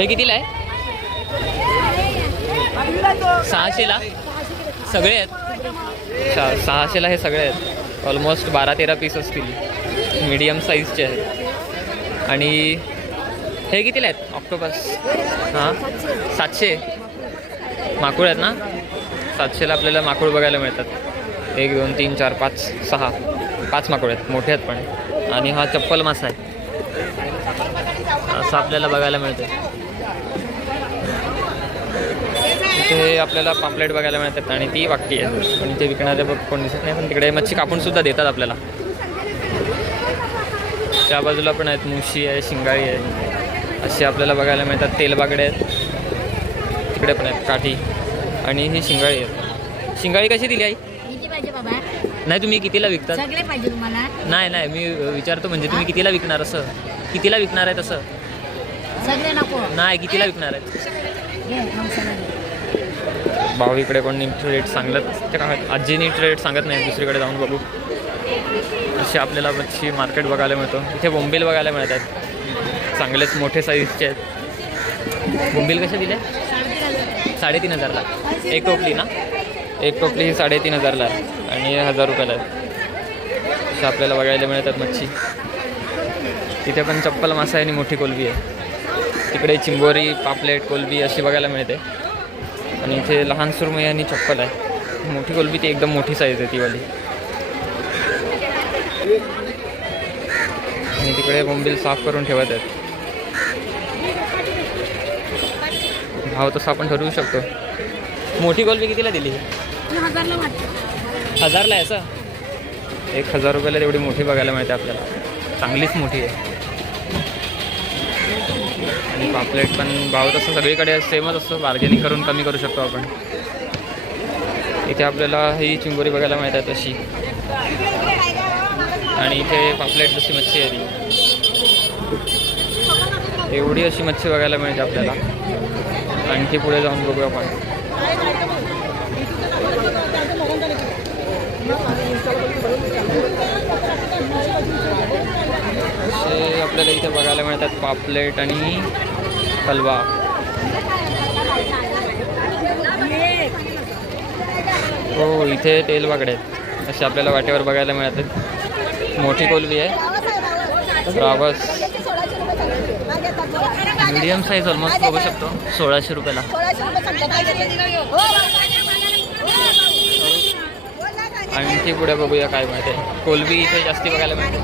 हे कितीला आहे? 600ला सगळे आहेत. 600ला हे सगळे आहेत. ऑलमोस्ट 12-13 पीस असतील. मीडियम साईजचे आहेत. आणि हे कितीला आहेत ऑक्टोपस? हां 700 माकूळ आहेत ना. 700ला आपल्याला माकूळ बघायला मिळतात. 1 2 3 4 5 6 5 माकूळ आहेत. मोठे आहेत पण. आणि हा चप्पल मासा आहे. असं आपल्याला बघायला मिळतं. इथे आपल्याला पापलेट बघायला मिळतात आणि ती वाकटी आहे. पण इथे विकणारे बघ कोण दिसत नाही. पण तिकडे मच्छी कापून सुद्धा देतात आपल्याला. त्या बाजूला पण आहेत. मुशी आहे, शिंगाळी आहे, असे आपल्याला बघायला मिळतात. तेलबागडे आहेत तिकडे पण आहेत. काठी आणि ही शिंगाळी आहे. शिंगाळी कशी दिली आई? नाही तुम्ही कितीला विकतात? सगळे पाहिजे तुम्हाला? नाही मी विचारतो म्हणजे तुम्ही कितीला विकणार? असं कितीला विकणार आहे तसं? सगळे नको. नाही कितीला विकणार आहेत? भाऊ इकडे कोण नीट रेट सांगत आजी नीट रेट सांगत नाही. दुसरीकडे जाऊन बघू. असे आपल्याला मच्छी मार्केट बघायला मिळतो. इथे बोंबील बघायला मिळतात. चांगलेच मोठे साईजचे आहेत. बोंबील कसे दिले? 3,500ला एक टोपली ना. एक टोपली ही 3,500ला आहे आणि 1,000 रुपयाला आहे. असे आपल्याला बघायला मिळतात मच्छी. तिथे पण चप्पल मासा आहे आणि मोठी कोलबी आहे. तिकडे चिंबोरी, पापलेट, कोलबी अशी बघायला मिळते. आणि इथे लहान सुरमई आणि चप्पल आहे. मोठी कोलबी ती एकदम मोठी साईज आहे ती वाली. आणि तिकडे बोंबील साफ करून ठेवत आहेत. भाव तसं आपण ठरवू शकतो. मोठी कोलबी कितीला दिली? 1,000ला आहे. असं 1,000 रुपयाला तेवढी मोठी बघायला मिळते आपल्याला. चांगलीच मोठी आहे. आणि पापलेट पण भाव तसं सगळीकडे सेमच असतो. बार्गेनिंग करून कमी करू शकतो आपण. इथे आपल्याला ही चिंबोरी बघायला मिळतात तशी. आणि इथे पापलेट जशी मच्छी आहे ती एवढी अशी मच्छी बघायला मिळते आपल्याला. आणखी पुढे जाऊन बघू आपण. असे आपल्याला इथे बघायला मिळतात पापलेट आणि हलवा. हो इथे तेलबागडे आहेत. असे आपल्याला वाटेवर बघायला मिळतात. मोठी कोलबी आहे. रावस मीडियम साईज ऑलमोस्ट बघू शकतो. 1,600 रुपयाला. आणखी पुढे बघूया काय मिळते. कोलबी इथे जास्ती बघायला मिळते.